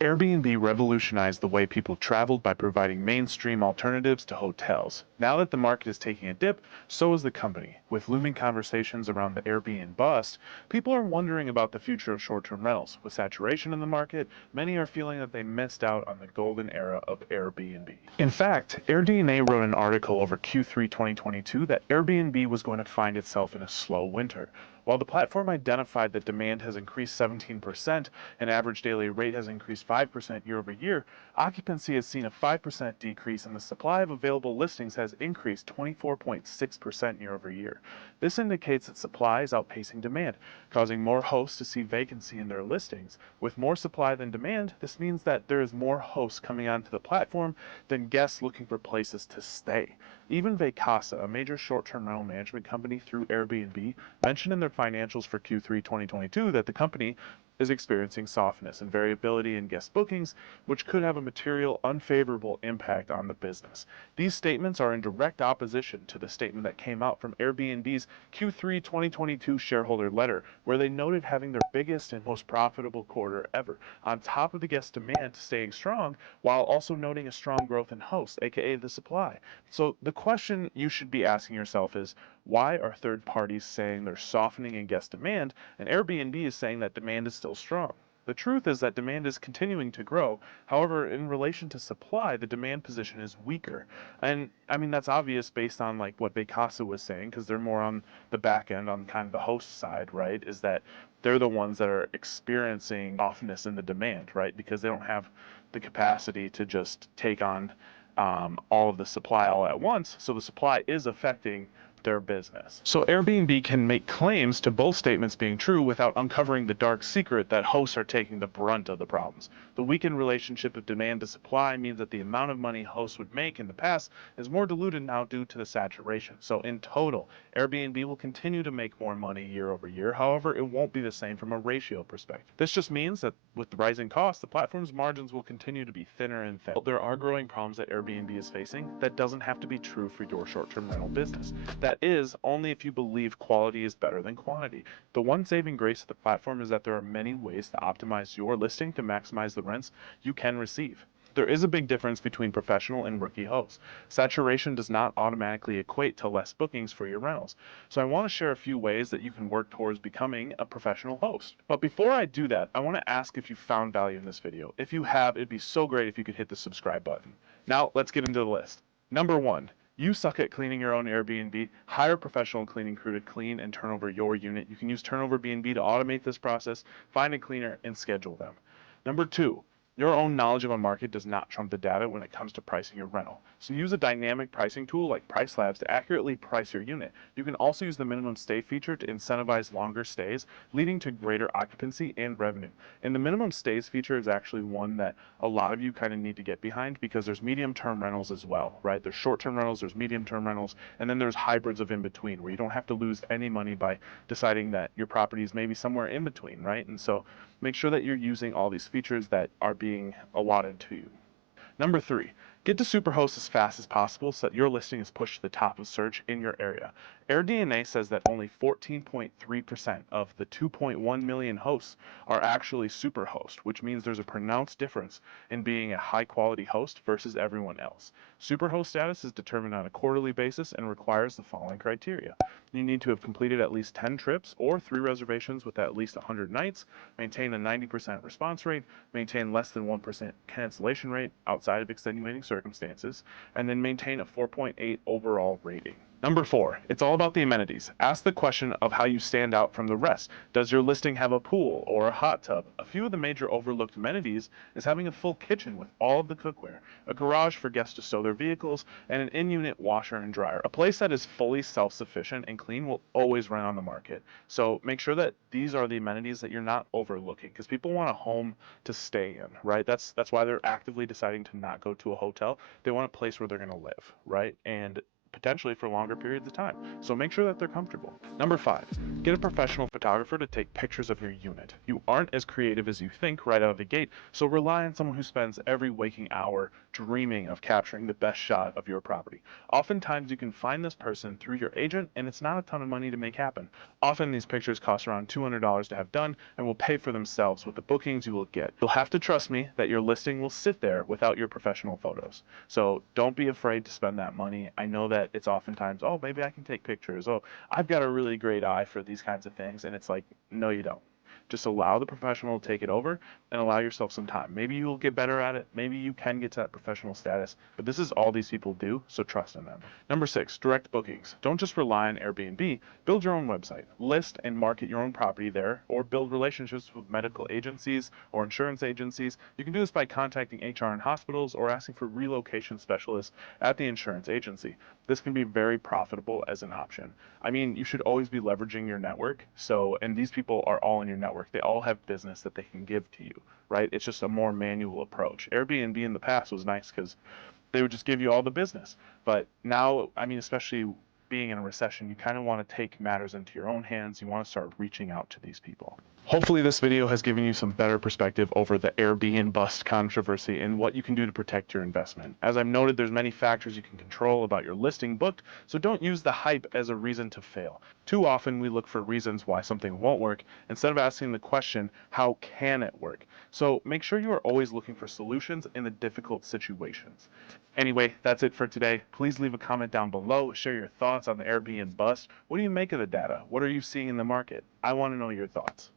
Airbnb revolutionized the way people traveled by providing mainstream alternatives to hotels. Now that the market is taking a dip, so is the company. With looming conversations around the Airbnbust, people are wondering about the future of short-term rentals. With saturation in the market, many are feeling that they missed out on the golden era of Airbnb. In fact, AirDNA wrote an article over Q3 2022 that Airbnb was going to find itself in a slow winter. While the platform identified that demand has increased 17% and average daily rate has increased 5% year over year, occupancy has seen a 5% decrease and the supply of available listings has increased 24.6% year over year. This indicates that supply is outpacing demand, causing more hosts to see vacancy in their listings. With more supply than demand, this means that there is more hosts coming onto the platform than guests looking for places to stay. Even Vacasa, a major short-term rental management company through Airbnb, mentioned in their financials for Q3 2022 that the company is experiencing softness and variability in guest bookings, which could have a material unfavorable impact on the business. These statements are in direct opposition to the statement that came out from Airbnb's Q3 2022 shareholder letter, where they noted having their biggest and most profitable quarter ever, on top of the guest demand staying strong, while also noting a strong growth in hosts, aka the supply. So the question you should be asking yourself is, why are third parties saying they're softening in guest demand, and Airbnb is saying that demand is still strong? The truth is that demand is continuing to grow. However, in relation to supply, the demand position is weaker. And I mean, that's obvious based on like what Vacasa was saying, because they're more on the back end, on kind of the host side, right? Is that they're the ones that are experiencing softness in the demand, right? Because they don't have the capacity to just take on all of the supply all at once. So the supply is affecting their business. So Airbnb can make claims to both statements being true without uncovering the dark secret that hosts are taking the brunt of the problems. The weakened relationship of demand to supply means that the amount of money hosts would make in the past is more diluted now due to the saturation. So in total, Airbnb will continue to make more money year over year. However, it won't be the same from a ratio perspective. This just means that with the rising costs, the platform's margins will continue to be thinner and thinner. There are growing problems that Airbnb is facing. That doesn't have to be true for your short-term rental business. That is only if you believe quality is better than quantity. The one saving grace of the platform is that there are many ways to optimize your listing to maximize the rents you can receive. There is a big difference between professional and rookie hosts. Saturation does not automatically equate to less bookings for your rentals. So I want to share a few ways that you can work towards becoming a professional host. But before I do that, I want to ask if you found value in this video. If you have, it'd be so great if you could hit the subscribe button. Now let's get into the list. Number 1. You suck at cleaning your own Airbnb, hire a professional cleaning crew to clean and turn over your unit. You can use Turnover BNB to automate this process, find a cleaner, and schedule them. Number 2, your own knowledge of a market does not trump the data when it comes to pricing your rental. So use a dynamic pricing tool like Price Labs to accurately price your unit. You can also use the minimum stay feature to incentivize longer stays, leading to greater occupancy and revenue. And the minimum stays feature is actually one that a lot of you kind of need to get behind, because there's medium-term rentals as well, right? There's short-term rentals, there's medium-term rentals, and then there's hybrids of in between, where you don't have to lose any money by deciding that your property is maybe somewhere in between, right? And so make sure that you're using all these features that are being allotted to you. Number 3, get to Superhost as fast as possible so that your listing is pushed to the top of search in your area. AirDNA says that only 14.3% of the 2.1 million hosts are actually Superhost, which means there's a pronounced difference in being a high-quality host versus everyone else. Superhost status is determined on a quarterly basis and requires the following criteria. You need to have completed at least 10 trips or 3 reservations with at least 100 nights, maintain a 90% response rate, maintain less than 1% cancellation rate outside of extenuating circumstances, and then maintain a 4.8 overall rating. Number 4, it's all about the amenities. Ask the question of how you stand out from the rest. Does your listing have a pool or a hot tub? A few of the major overlooked amenities is having a full kitchen with all of the cookware, a garage for guests to stow their vehicles, and an in-unit washer and dryer. A place that is fully self-sufficient and clean will always run on the market. So make sure that these are the amenities that you're not overlooking, because people want a home to stay in, right? That's why they're actively deciding to not go to a hotel. They want a place where they're going to live, right? And potentially for longer periods of time. So make sure that they're comfortable. Number 5, get a professional photographer to take pictures of your unit. You aren't as creative as you think right out of the gate, so rely on someone who spends every waking hour dreaming of capturing the best shot of your property. Oftentimes you can find this person through your agent, and it's not a ton of money to make happen. Often these pictures cost around $200 to have done and will pay for themselves with the bookings you will get. You'll have to trust me that your listing will sit there without your professional photos. So don't be afraid to spend that money. I know that it's oftentimes, oh, maybe I can take pictures. Oh, I've got a really great eye for these kinds of things. And it's like, no, you don't. Just allow the professional to take it over and allow yourself some time. Maybe you'll get better at it. Maybe you can get to that professional status, but this is all these people do, so trust in them. Number 6, direct bookings. Don't just rely on Airbnb. Build your own website. List and market your own property there, or build relationships with medical agencies or insurance agencies. You can do this by contacting HR in hospitals or asking for relocation specialists at the insurance agency. This can be very profitable as an option. I mean, you should always be leveraging your network. And these people are all in your network. They all have business that they can give to you, right? It's just a more manual approach. Airbnb in the past was nice because they would just give you all the business. But now, I mean, especially being in a recession, you kind of want to take matters into your own hands. You want to start reaching out to these people. Hopefully this video has given you some better perspective over the Airbnbust controversy and what you can do to protect your investment. As I've noted, there's many factors you can control about your listing booked, so don't use the hype as a reason to fail. Too often we look for reasons why something won't work instead of asking the question, how can it work? So make sure you are always looking for solutions in the difficult situations. Anyway, that's it for today. Please leave a comment down below. Share your thoughts on the Airbnb bust. What do you make of the data? What are you seeing in the market? I want to know your thoughts.